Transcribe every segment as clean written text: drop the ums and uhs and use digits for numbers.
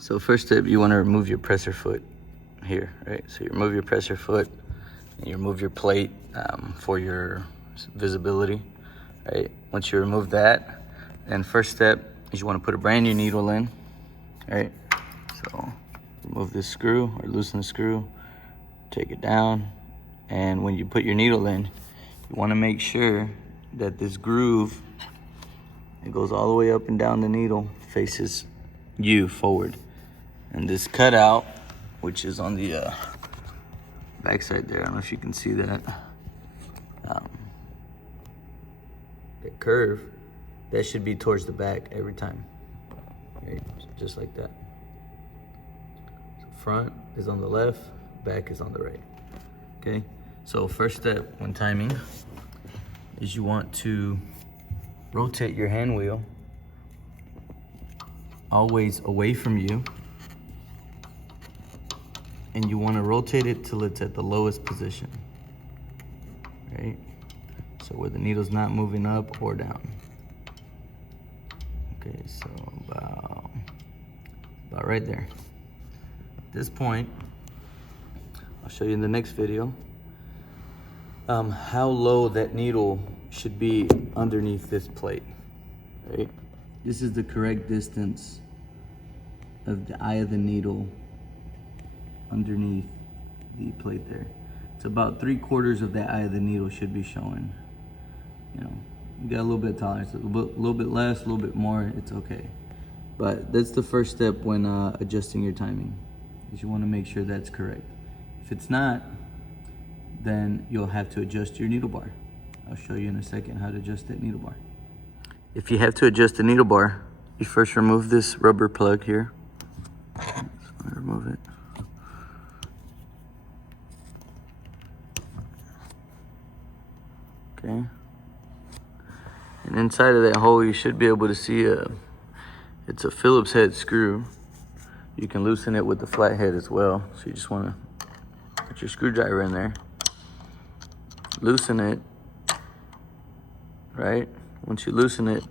So first step, you want to remove your presser foot here, right? So you remove your presser foot, and you remove your plate for your visibility, right? Once you remove that, then first step is you want to put a brand new needle in, right? So remove this screw or loosen the screw, take it down, and when you put your needle in, you want to make sure that this groove, it goes all the way up and down the needle, faces you forward. And this cutout, which is on the backside there, I don't know if you can see that, that curve, that should be towards the back every time, right? Just like that. So front is on the left, back is on the right, okay? So first step when timing is you want to rotate your hand wheel always away from you, and you want to rotate it till it's at the lowest position, right? So where the needle's not moving up or down. Okay, so about right there. At this point, I'll show you in the next video how low that needle should be underneath this plate, right? This is the correct distance of the eye of the needle underneath the plate there. It's about 3/4 of that eye of the needle should be showing. You know, you got a little bit of tolerance, a little bit less, a little bit more, it's okay. But that's the first step when adjusting your timing, is you want to make sure that's correct. If it's not, then you'll have to adjust your needle bar. I'll show you in a second how to adjust that needle bar. If you have to adjust the needle bar, you first remove this rubber plug here. So remove it. Okay. And inside of that hole, you should be able to see it's a Phillips head screw. You can loosen it with the flat head as well. So you just want to put your screwdriver in there, loosen it, right? Once you loosen it,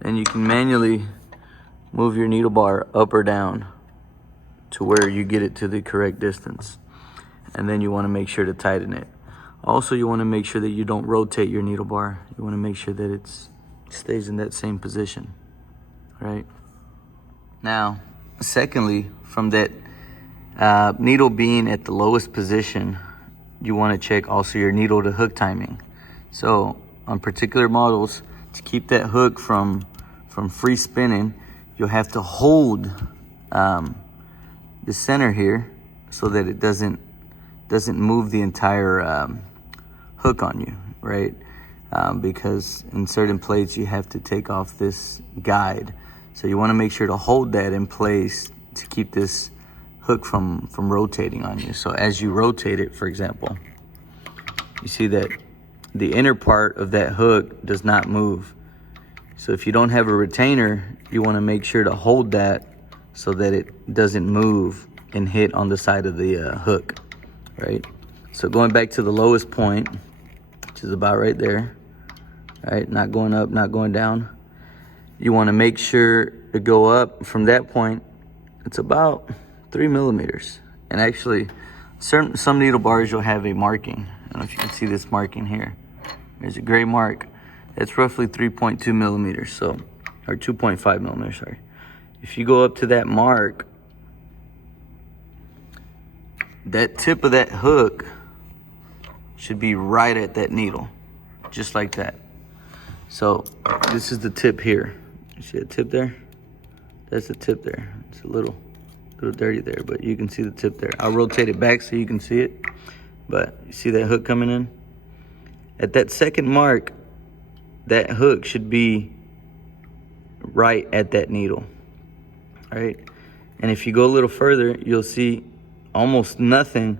then you can manually move your needle bar up or down to where you get it to the correct distance. And then you want to make sure to tighten it. Also, you want to make sure that you don't rotate your needle bar. You want to make sure that it stays in that same position, right? Now, secondly, from that needle being at the lowest position, you want to check also your needle to hook timing. So on particular models, to keep that hook from free spinning, you'll have to hold the center here so that it doesn't move the entire hook on you, right? Because in certain plates you have to take off this guide, so you want to make sure to hold that in place to keep this hook from rotating on you. So as you rotate it, for example, you see that the inner part of that hook does not move. So if you don't have a retainer, you want to make sure to hold that so that it doesn't move and hit on the side of the hook, right? So going back to the lowest point, which is about right there, right? Not going up, not going down. You want to make sure to go up from that point. It's about 3 millimeters. And actually, some needle bars you'll have a marking. I don't know if you can see this marking here. There's a gray mark. It's roughly 3.2 millimeters, so, or 2.5 millimeters, sorry. If you go up to that mark, that tip of that hook should be right at that needle, just like that. So this is the tip here. You see the tip there? That's the tip there. It's a little dirty there, but you can see the tip there. I'll rotate it back so you can see it. But you see that hook coming in? At that second mark, that hook should be right at that needle, right? And if you go a little further, you'll see almost nothing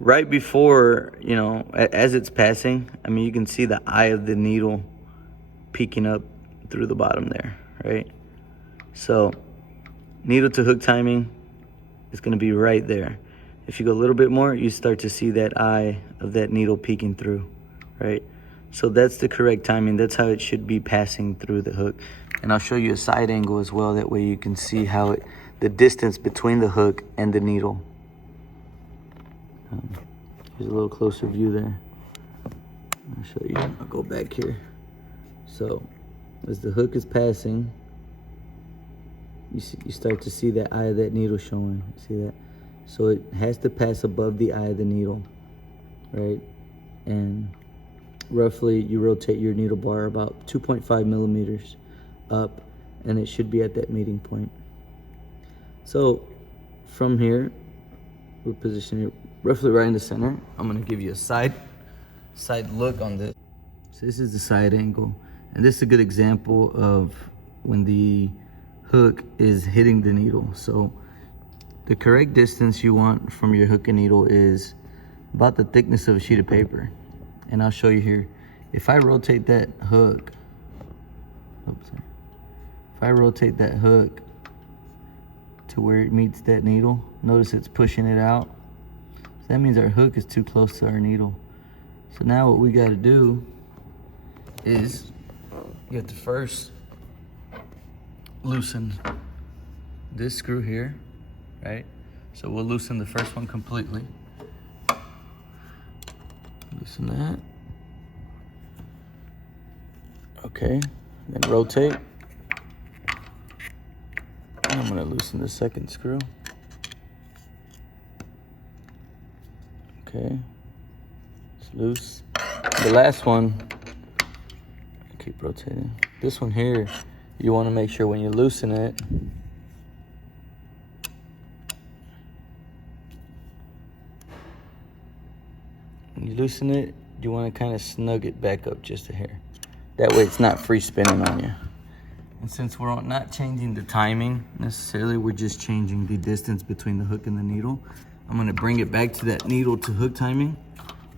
right before, you know, as it's passing. I mean, you can see the eye of the needle peeking up through the bottom there, right? So needle to hook timing is going to be right there. If you go a little bit more, you start to see that eye of that needle peeking through, right? So that's the correct timing. That's how it should be passing through the hook. And I'll show you a side angle as well. That way you can see how the distance between the hook and the needle. Here's a little closer view there. I'll show you. I'll go back here. So as the hook is passing, you start to see that eye of that needle showing. See that? So it has to pass above the eye of the needle, right? And roughly you rotate your needle bar about 2.5 millimeters up, and it should be at that meeting point. So from here, we're positioning it roughly right in the center. I'm gonna give you a side look on this. So this is the side angle, and this is a good example of when the hook is hitting the needle. So the correct distance you want from your hook and needle is about the thickness of a sheet of paper. And I'll show you here. If I rotate that hook, if I rotate that hook to where it meets that needle, notice it's pushing it out. So that means our hook is too close to our needle. So now what we got to do is you have to first loosen this screw here, right? So we'll loosen the first one completely. Loosen that. Okay, then rotate. And I'm gonna loosen the second screw. Okay, it's loose. The last one, keep rotating. This one here, you wanna make sure when you loosen it, you want to kind of snug it back up just a hair. That way it's not free spinning on you. And since we're not changing the timing necessarily, we're just changing the distance between the hook and the needle, I'm going to bring it back to that needle to hook timing.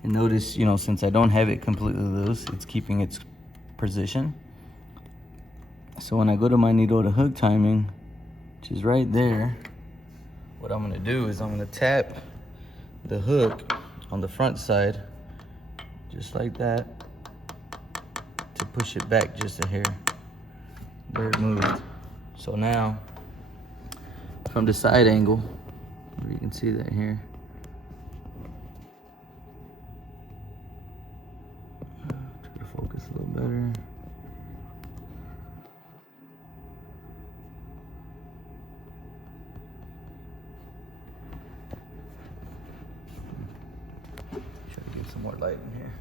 And notice, you know, since I don't have it completely loose, it's keeping its position. So when I go to my needle to hook timing, which is right there, what I'm going to do is I'm going to tap the hook on the front side, just like that, to push it back just a hair. There it moved. So now, from the side angle, you can see that here. Try to focus a little better. Some more light in here.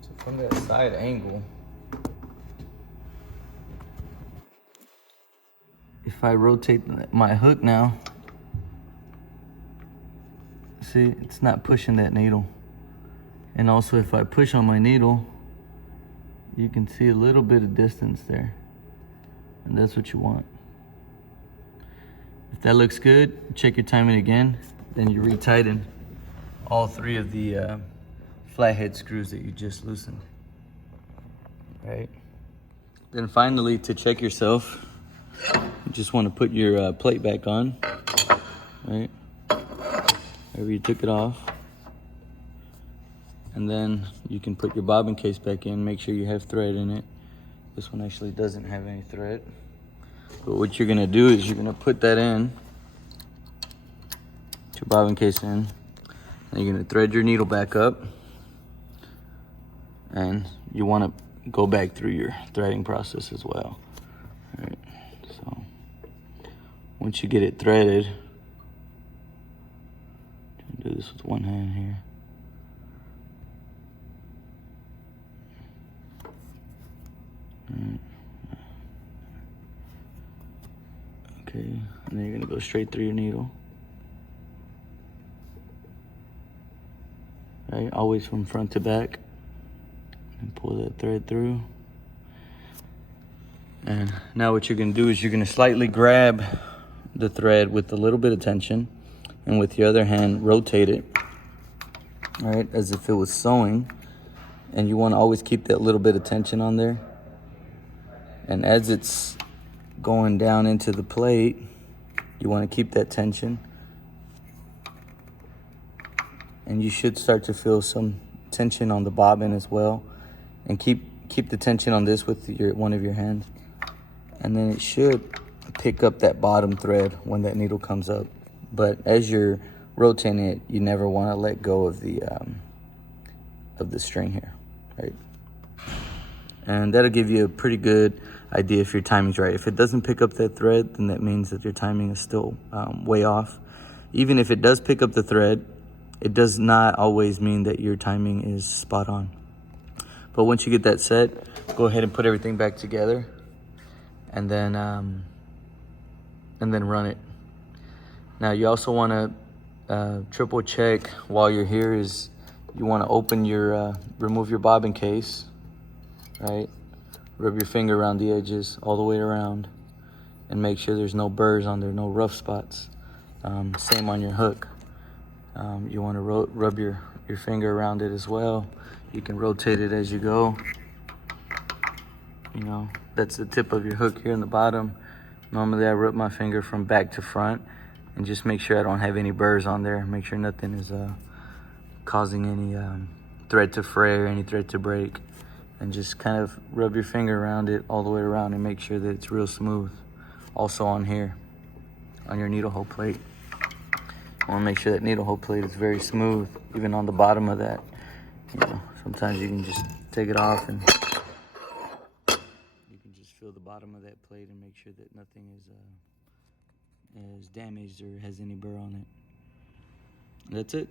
So from that side angle, if I rotate my hook now, see, it's not pushing that needle. And also if I push on my needle, you can see a little bit of distance there. And that's what you want. If that looks good, check your timing again. Then you retighten all three of the flathead screws that you just loosened. Right? Then finally, to check yourself, you just want to put your plate back on. Right? Wherever you took it off. And then you can put your bobbin case back in. Make sure you have thread in it. This one actually doesn't have any thread. But what you're gonna do is you're gonna put that in, put your bobbin case in, and you're gonna thread your needle back up, and you wanna go back through your threading process as well. All right, so once you get it threaded, do this with one hand here. All right. Okay, and then you're gonna go straight through your needle. Right, always from front to back. And pull that thread through. And now what you're gonna do is you're gonna slightly grab the thread with a little bit of tension, and with your other hand, rotate it, all right, as if it was sewing. And you wanna always keep that little bit of tension on there. And as it's going down into the plate, you want to keep that tension, and you should start to feel some tension on the bobbin as well, and keep keep the tension on this with one of your hands, and then it should pick up that bottom thread when that needle comes up. But as you're rotating it, you never want to let go of the string here, right? And that'll give you a pretty good idea if your timing's right. If it doesn't pick up that thread, then that means that your timing is still way off. Even if it does pick up the thread, it does not always mean that your timing is spot on. But once you get that set, go ahead and put everything back together, and then run it. Now you also want to triple check while you're here is you want to open your remove your bobbin case, right? Rub your finger around the edges all the way around and make sure there's no burrs on there, no rough spots. Same on your hook. You want to rub your finger around it as well. You can rotate it as you go. You know, that's the tip of your hook here in the bottom. Normally I rub my finger from back to front and just make sure I don't have any burrs on there. Make sure nothing is causing any thread to fray or any thread to break. And just kind of rub your finger around it all the way around and make sure that it's real smooth. Also on here, on your needle hole plate. I want to make sure that needle hole plate is very smooth, even on the bottom of that. You know, sometimes you can just take it off and you can just feel the bottom of that plate and make sure that nothing is damaged or has any burr on it. That's it.